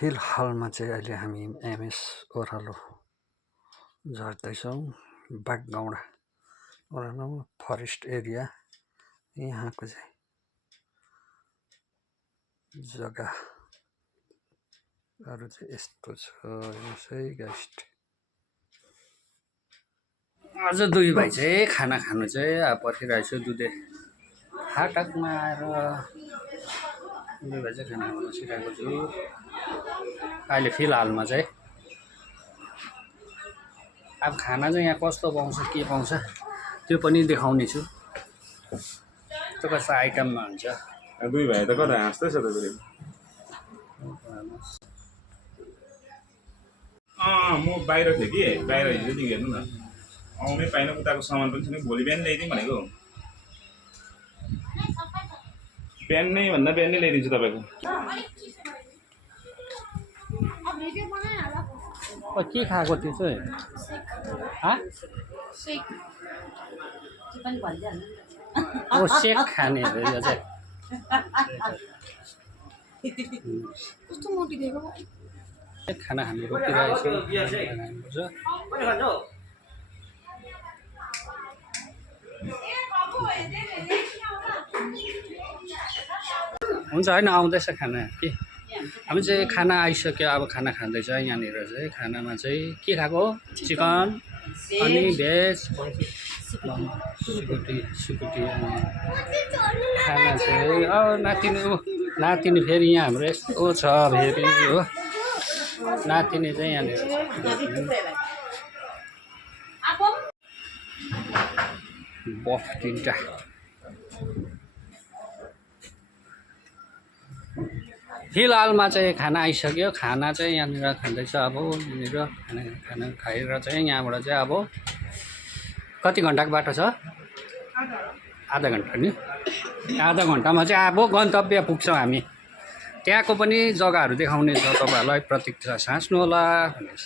फिलहालमा चाहिँ अहिले हामी एमएस ओह्रालो झर्दैछौँ। बागगाउँडा ओह्रालो फरेस्ट एरिया यहाँको चाहिँ जग्गाहरू चाहिँ यस्तो छ। यसै गाइस्ट आज दुई भाइ चाहिँ खाना खानु चाहिँ पर्खिरहेको छु। दुधे फाटकमा आएर दुई भाइ चाहिँ खाना खानु बसिरहेको छु। अहिले फिलहालमा चाहिँ अब खाना चाहिँ यहाँ कस्तो पाउँछ के पाउँछ त्यो पनि देखाउने छु। कस्तो कस्तो आइटममा हुन्छ। दुई भाइ त कता हाँस्दैछ त फेरि। म बाहिर थिएँ कि बाहिर हिजोदेखि हेर्नु न आउनै पाइनँ। उताको सामान पनि छैन। भोलि बिहान ल्याइदिउँ भनेको। बिहान नै भन्दा बिहान नै ल्याइदिन्छु तपाईँको। के खाएको त्यो चाहिँ सेक खाने हो यो चाहिँ। खाना खानु रोकिरहेको छु। हुन्छ होइन आउँदैछ खाना के हामी चाहिँ खाना आइसक्यो। अब खाना खाँदैछ। यहाँनिर चाहिँ खानामा चाहिँ के खाएको चिकन अनि भेज सुकुटी खाना चाहिँ नातिनी फेरि यहाँ हाम्रो यस्तो छ फेरि हो। नातिनी चाहिँ यहाँनिर बफ तिनवटा फिलहालमा चाहिँ खाना आइसक्यो। खाना चाहिँ यहाँनिर खाँदैछ। अब यहाँनिर खाना खाएर चाहिँ यहाँबाट चाहिँ अब कति घन्टाको बाटो छ? आधा घन्टा नि। आधा घन्टामा चाहिँ अब गन्तव्य पुग्छौँ हामी। त्यहाँको पनि जग्गाहरू देखाउने छ तपाईँहरूलाई। प्रतीक्षा साँच्नु होला भनेर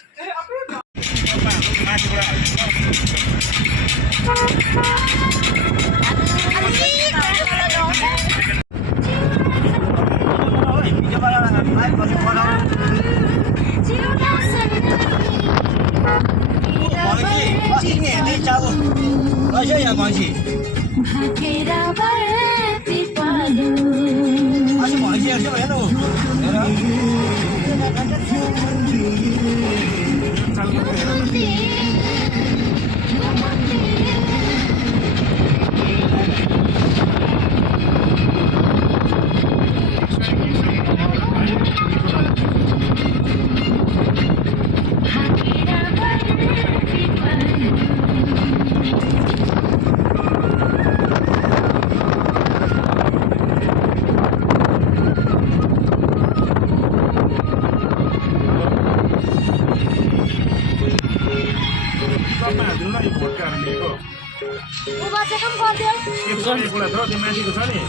माथिको छ नि।